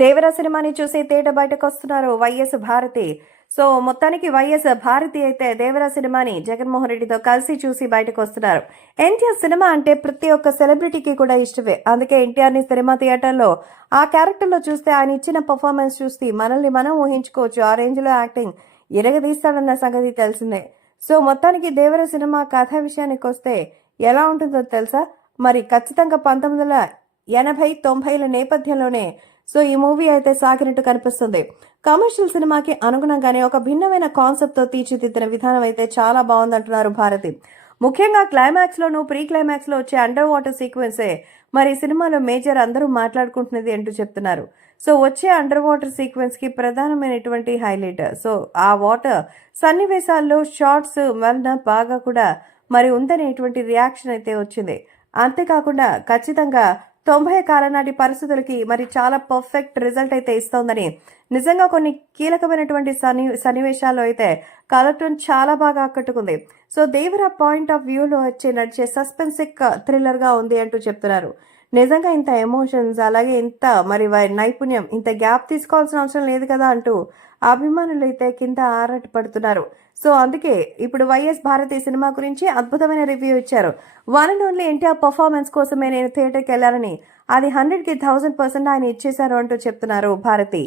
దేవర సినిమాని చూసి తేట బయటకొస్తున్నారు వైఎస్ భారతి. సో మొత్తానికి వైఎస్ భారతి అయితే దేవర సినిమాని జగన్మోహన్ రెడ్డితో కలిసి చూసి బయటకు వస్తున్నారు. ఎన్టీఆర్ సినిమా అంటే ప్రతి ఒక్క సెలబ్రిటీకి కూడా ఇష్టమే. అందుకే ఎన్టీఆర్ ని సినిమా థియేటర్లో ఆ క్యారెక్టర్ లో చూస్తే ఆయన ఇచ్చిన పర్ఫార్మెన్స్ చూస్తే మనల్ని మనం ఊహించుకోవచ్చు. ఆ రేంజ్ లో యాక్టింగ్ ఇరగదీస్తాడన్న సంగతి తెలిసిందే. సో మొత్తానికి దేవర సినిమా కథ విషయానికి వస్తే ఎలా ఉంటుందో తెలుసా? మరి ఖచ్చితంగా 1980-90ల నేపథ్యంలోనే సో ఈ మూవీ అయితే సాగినట్టు కనిపిస్తుంది. కమర్షియల్ సినిమాకి అనుగుణంగానే ఒక భిన్నమైన కాన్సెప్ట్ తో తీర్చిదిద్దిన విధానం అయితే చాలా బాగుందంటున్నారు భారతి. ముఖ్యంగా క్లైమాక్స్ లోను ప్రీ క్లైమాక్స్ లో వచ్చే అండర్ వాటర్ సీక్వెన్సే మరి సినిమాలో మేజర్ అందరూ మాట్లాడుకుంటున్నది అంటూ చెప్తున్నారు. సో వచ్చే అండర్ వాటర్ సీక్వెన్స్ కి ప్రధానమైనటువంటి హైలైట్. సో ఆ వాటర్ సన్నివేశాల్లో షార్ట్స్ వలన బాగా కూడా మరి ఉందనేటువంటి రియాక్షన్ అయితే వచ్చింది. అంతేకాకుండా ఖచ్చితంగా 90 కాలం నాటి పరిస్థితులకి మరి చాలా పర్ఫెక్ట్ రిజల్ట్ అయితే ఇస్తోందని, నిజంగా కొన్ని కీలకమైనటువంటి సన్నివేశాల్లో అయితే కలర్టూన్ చాలా బాగా ఆకట్టుకుంది. సో దేవర పాయింట్ ఆఫ్ వ్యూలో వచ్చి నడిచే సస్పెన్సిక్ థ్రిల్లర్ గా ఉంది అంటూ చెప్తున్నారు. నిజంగా ఇంత ఎమోషన్స్ అలాగే ఇంత మరి నైపుణ్యం ఇంత గ్యాప్ తీసుకోవాల్సిన అవసరం లేదు కదా అంటూ అభిమానులు అయితే కింద ఆరాట పడుతున్నారు. సో అందుకే ఇప్పుడు వైఎస్ భారతి సినిమా గురించి అద్భుతమైన రివ్యూ ఇచ్చారు. One and only NTR performance కోసమే నేను థియేటర్కి వెళ్లాలని, అది 100కి 1000% ఆయన ఇచ్చేశారు అంటూ చెప్తున్నారు భారతి.